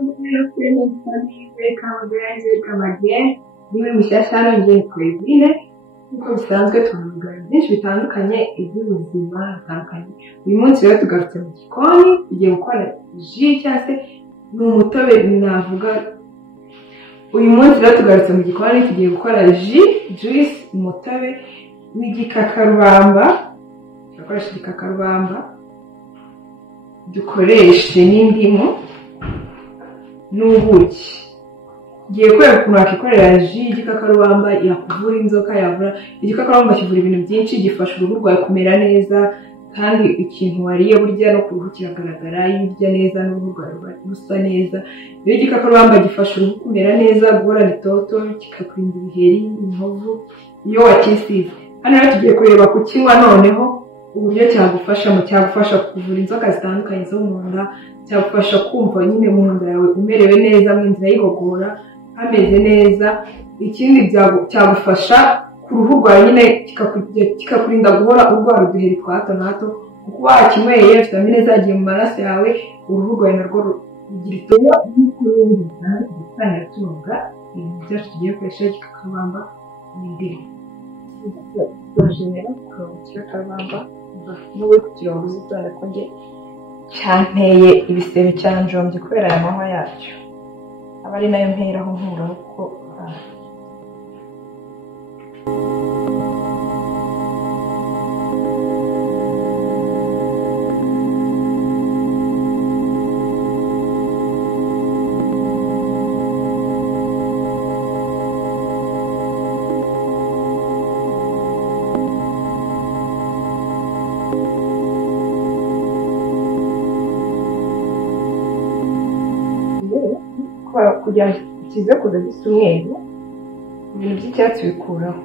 Welcome guys, welcome again. Niwe mushyashya ngiye kwezine uko bisanzwe tuvuga byinshi bitandukanye iby'ubuzima bitandukanye. Uyu munsi rero tugarutse mu gikoni tugiye gukora ji cyangwa se n'umutobe navuga. Uyu munsi rero tugarutse mu gikoni tugiye gukora ji, juice, umutobe w'igikakarubamba. Turakoresha igikakarubamba, dukoreshe n'indimu n'ubuki. Giye kwereka ukuntu wakikorera ji y'igikakarubamba yakuvura inzoka, yavura igikakarubamba kivura ibintu byinshi, gifasha uruhu rwawe kumera neza, kandi ikintu wariye burya no ku ruhu kiragaragara, iyo urya neza n'uruhu rwawe rusa neza. Iyo igikakarubamba gifasha uruhu kumera neza, guhorana itoto, kikakurinda ibiheri, inkovu iyo wakisize. Hano rero tugiye kureba kukinywa noneho uburyo cyagufasha kuvura inzoka zitandukanye zo mu nda, cyagufasha kumva nyine mu nda yawe umerewe neza, mu nzira y'igogora hameze neza. Ikindi cyagufasha ku ruhu rwawe nyine kikakurinda guhora urwara uduheri twa hato na hato, kuko wakinyweye vitamine zagiye mu maraso yawe, uruhu rwawe narwo rugira itoto n'ikurundi kandi gutangira tunga ibintu byacu tugiye gukoresha igikakarubamba n'indimu. Tuzajenera ku igikakarubamba n'ubu kugira ngo uzitore ko nge cyanteye ibisebe cyanjombye kubera aya mahwa yacyo, aba ari nayo mperaho nkuraho kuko kugira ngo kize kuza gisa umweru, ibintu by'icyatsi bikuraho.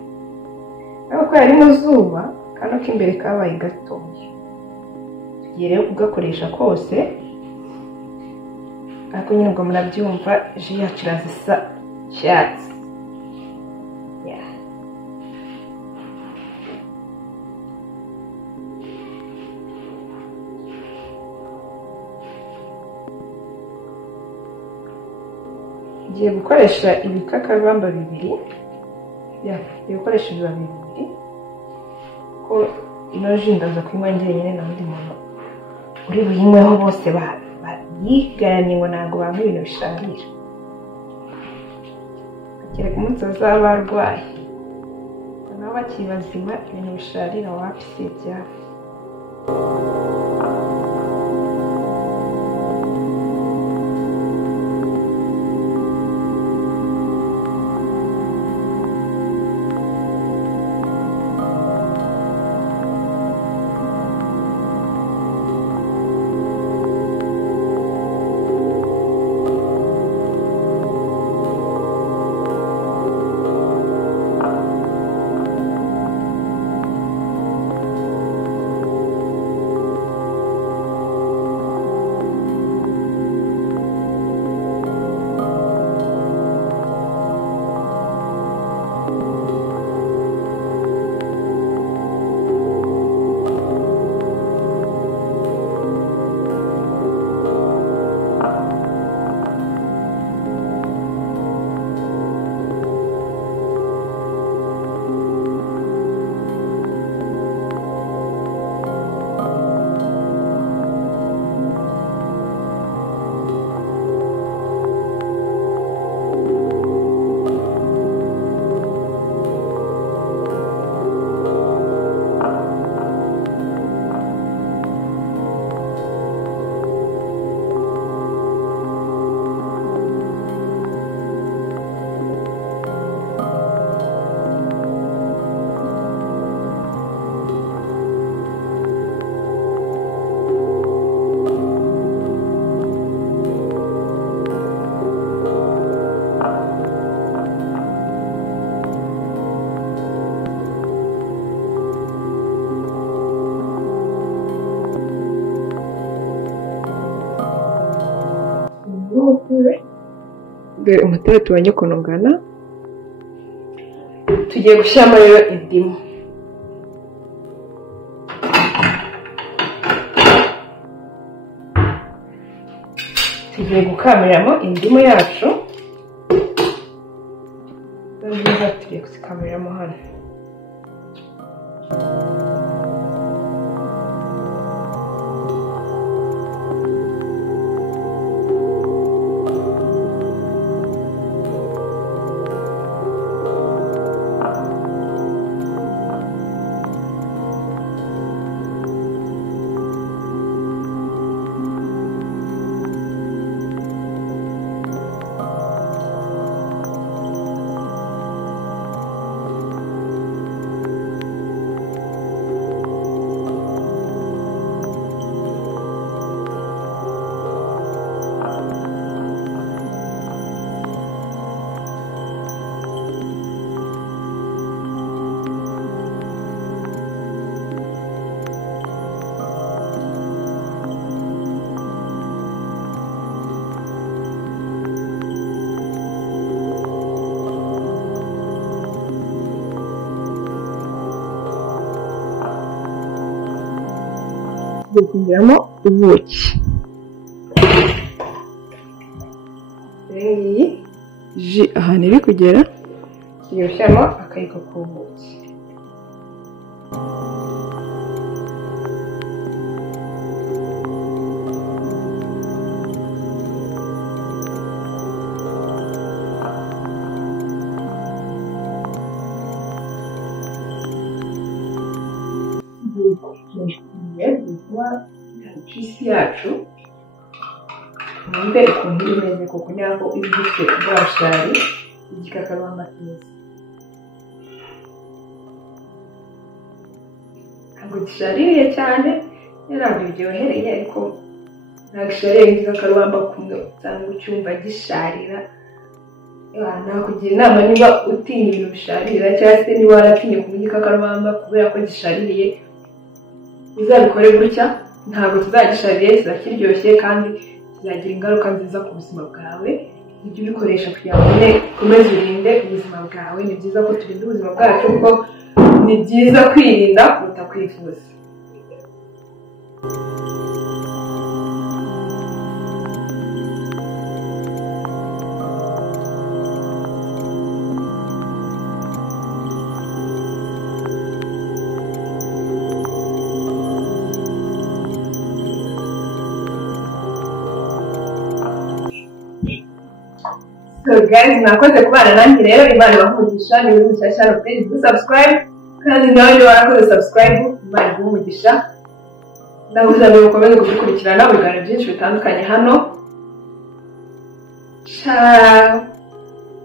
Ariko ko yari mu zuba kandi k'imbere kabaye gatoya, tugiye rero kugakoresha kose. Ariko nyine ubwo murabyumva ji yacu irazisa icyatsi. Ngiye gukoresha ibikakarubamba bibiri, ngiye gukoresha ibibabi bibiri, ko ino ji ndaza kuyinywa njyenyine, nta wundi muntu uri buyinyweho, bose bayigaranye ngo ntabwo banywa ibintu bisharira. Kereka umunsi bazaba barwaye, nabo bakiri bazima ibintu bisharira wapi si ibyawe. Umutobe tubonye ukuntu ungana, tugiye gushyiramo rero indimu. tugiye gukamiramo indimu yacu. Niba tugiye kuzikamiramo hano. Kongeramo ubuki. Iyi ji ahantu iri kugera tugiye gushyiramo akayiko k'ubuki. Juice yacu mwumve ukuntu imeze kuko ntabwo iba ifite ubwashari igikakarubamba cyiza. Ntabwo gishaririye cyane, ntabwo biryohereye ariko ntabwo gishaririye igikakarubamba kumwe usanga ucyumva gisharira. Nakugira inama niba utinya ibintu bisharira cyangwa se niba waratinye kunywa igikakarubamba kubera ko gishaririye, uzabikore gutya. Ntabwo kizagishaririye, kiba kiryoshye kandi kizagira ingaruka nziza ku buzima bwawe. Ujye ubikoresha kugira ngo ukomeze urinde ubuzima bwawe. Ni byiza ko turinda ubuzima bwacu kuko ni byiza kwirinda kuruta kwivuza. So guys, nakoze kubana nanjye rero. Imana ibahe ni uri mushyashya hano, please do subscribe, kandi nawe niba warakoze subscribe Imana ibahe umugisha. Ndabuza ngo ukomeze kudukurikirana mu biganiro byinshi bitandukanye hano. Ciao.